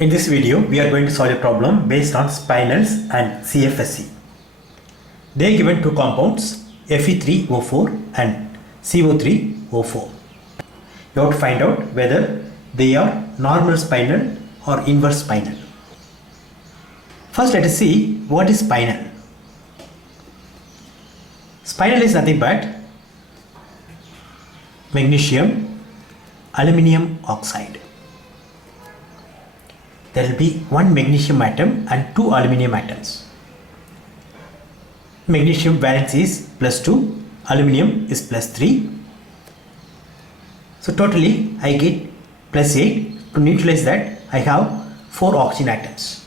In this video, we are going to solve a problem based on spinels and CFSE. They are given two compounds Fe3O4 and CO3O4. You have to find out whether they are normal spinel or inverse spinel. First, let us see what is spinel. Spinel is nothing but magnesium, aluminium oxide. There will be one magnesium atom and two aluminium atoms. Magnesium valence is +2, aluminium is +3. So totally I get +8. To neutralize that, I have 4 oxygen atoms.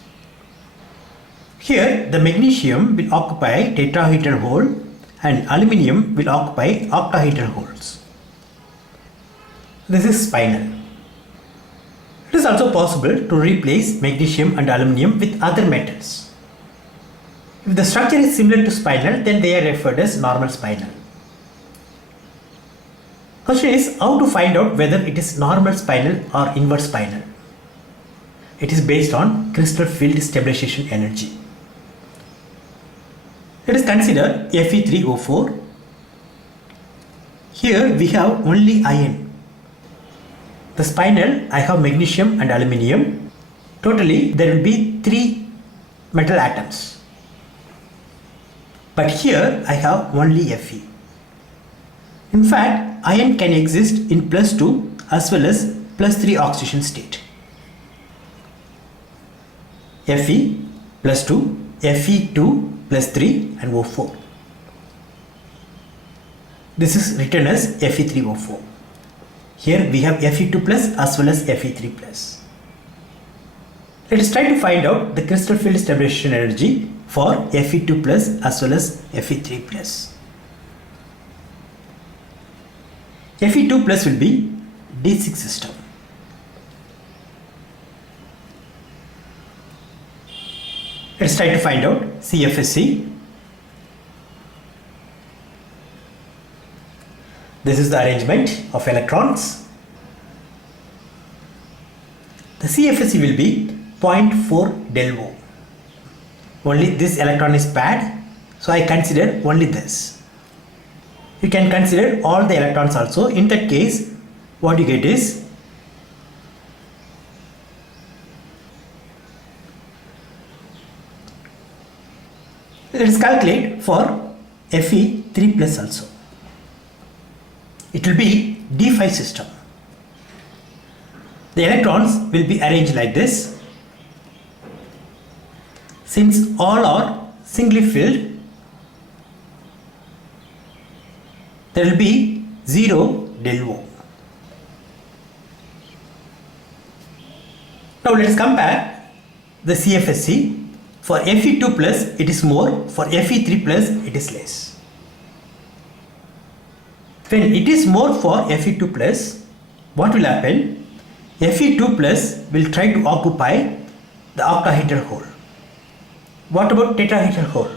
Here the magnesium will occupy tetrahedral hole and aluminium will occupy octahedral holes. This is spinel. It is also possible to replace magnesium and aluminium with other metals. If the structure is similar to spinel, then they are referred as normal spinel. Question is how to find out whether it is normal spinel or inverse spinel. It is based on crystal field stabilization energy. Let us consider Fe3O4. Here we have only iron. The spinel, I have magnesium and aluminium. Totally there will be 3 metal atoms. But here I have only Fe. In fact, iron can exist in +2 as well as +3 oxidation state. Fe +2, Fe2 +3 and O4. This is written as Fe3O4. Here we have Fe2 plus as well as Fe3 plus. Let us try to find out the crystal field stabilization energy for Fe2 plus as well as Fe3 plus. Fe2 plus will be D6 system. Let's try to find out CFSE. This is the arrangement of electrons. The CFSE will be 0.4 del O. Only this electron is paired, so I consider only this. You can consider all the electrons also. In that case, what you get is let us calculate for Fe3 plus also. It will be D5 system. The electrons will be arranged like this. Since all are singly filled, there will be 0 del O. Now let us compare the CFSE. For Fe2 plus it is more, for Fe3 plus it is less. When it is more for Fe2 plus, what will happen? Fe2 plus will try to occupy the octahedral hole. What about tetrahedral hole?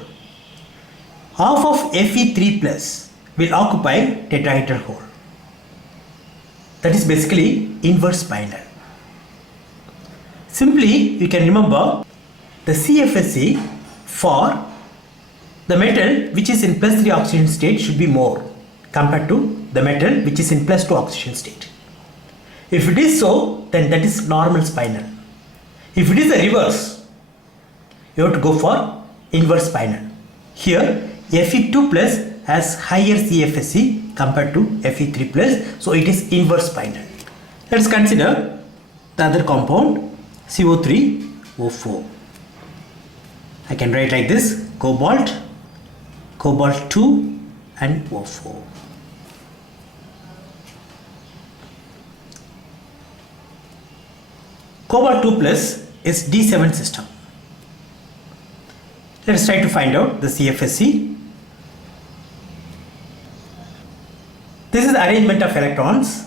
Half of Fe3 plus will occupy tetrahedral hole. That is basically inverse spinel. Simply you can remember the CFSE for the metal which is in +3 oxidation state should be more compared to the metal which is in +2 oxidation state. If it is so, then that is normal spinel. If it is the reverse, you have to go for inverse spinel. Here Fe2 plus has higher CFSE compared to Fe3 plus, so it is inverse spinel. Let us consider the other compound CO3O4. I can write like this: cobalt, cobalt 2 and O4. Cobalt 2 plus is D7 system. Let us try to find out the CFSE. This is the arrangement of electrons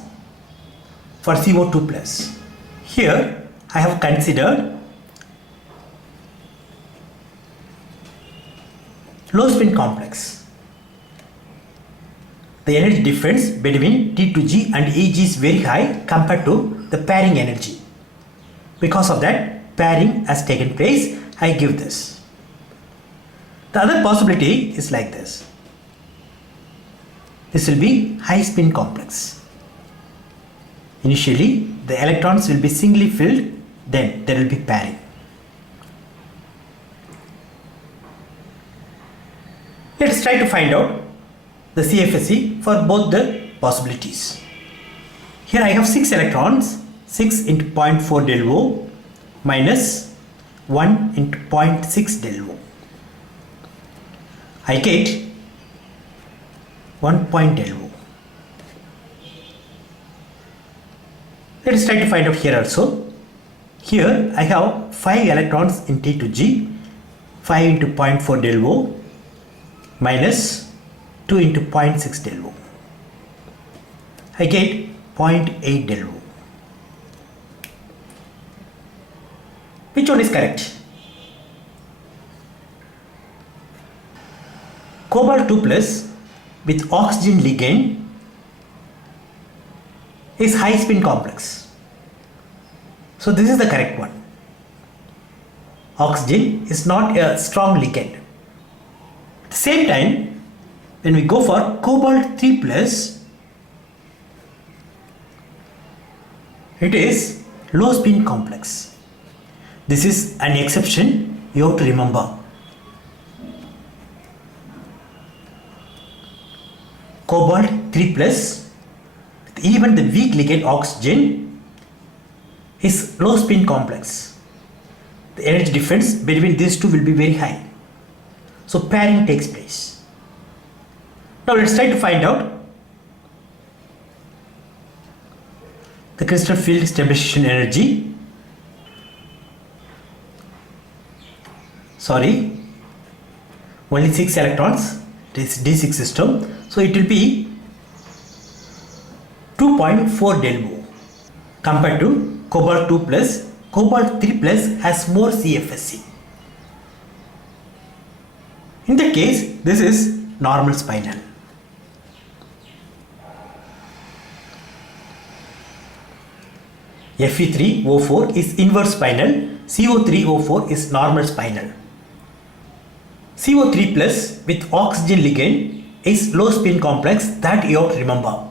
for CO2 plus. Here I have considered low spin complex. The energy difference between T to G and Eg is very high compared to the pairing energy. Because of that, pairing has taken place. I give this. The other possibility is like this. This will be high spin complex. Initially, the electrons will be singly filled, then there will be pairing. Let us try to find out the CFSE for both the possibilities. Here I have 6 electrons, 6 into 0.4 del O minus 1 into 0.6 del O. I get 1 point del O. Let us try to find out here also. Here I have 5 electrons in T to G, 5 into 0.4 del O minus 2 into 0.6 del O. I get 0.8 del O. Which one is correct? Cobalt 2 plus with oxygen ligand is high spin complex. So this is the correct one. Oxygen is not a strong ligand. At the same time, when we go for cobalt 3 plus, it is low spin complex. This is an exception you have to remember. Cobalt 3 plus, even the weak ligand oxygen is low spin complex. The energy difference between these two will be very high. So pairing takes place. Now let's try to find out the crystal field stabilization energy. Sorry, only 6 electrons. It is D6 system. So it will be 2.4 del O compared to cobalt 2 plus. Cobalt 3 plus has more CFSE. In that case, this is normal spinel. Fe3O4 is inverse spinel. CO3O4 is normal spinel. CO3 plus with oxygen ligand is low spin complex, that you have to remember.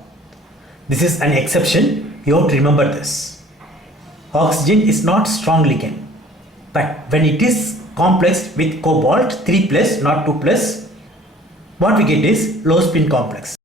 This is an exception, you have to remember this. Oxygen is not strong ligand, but when it is complex with cobalt 3 plus, not 2 plus, what we get is low spin complex.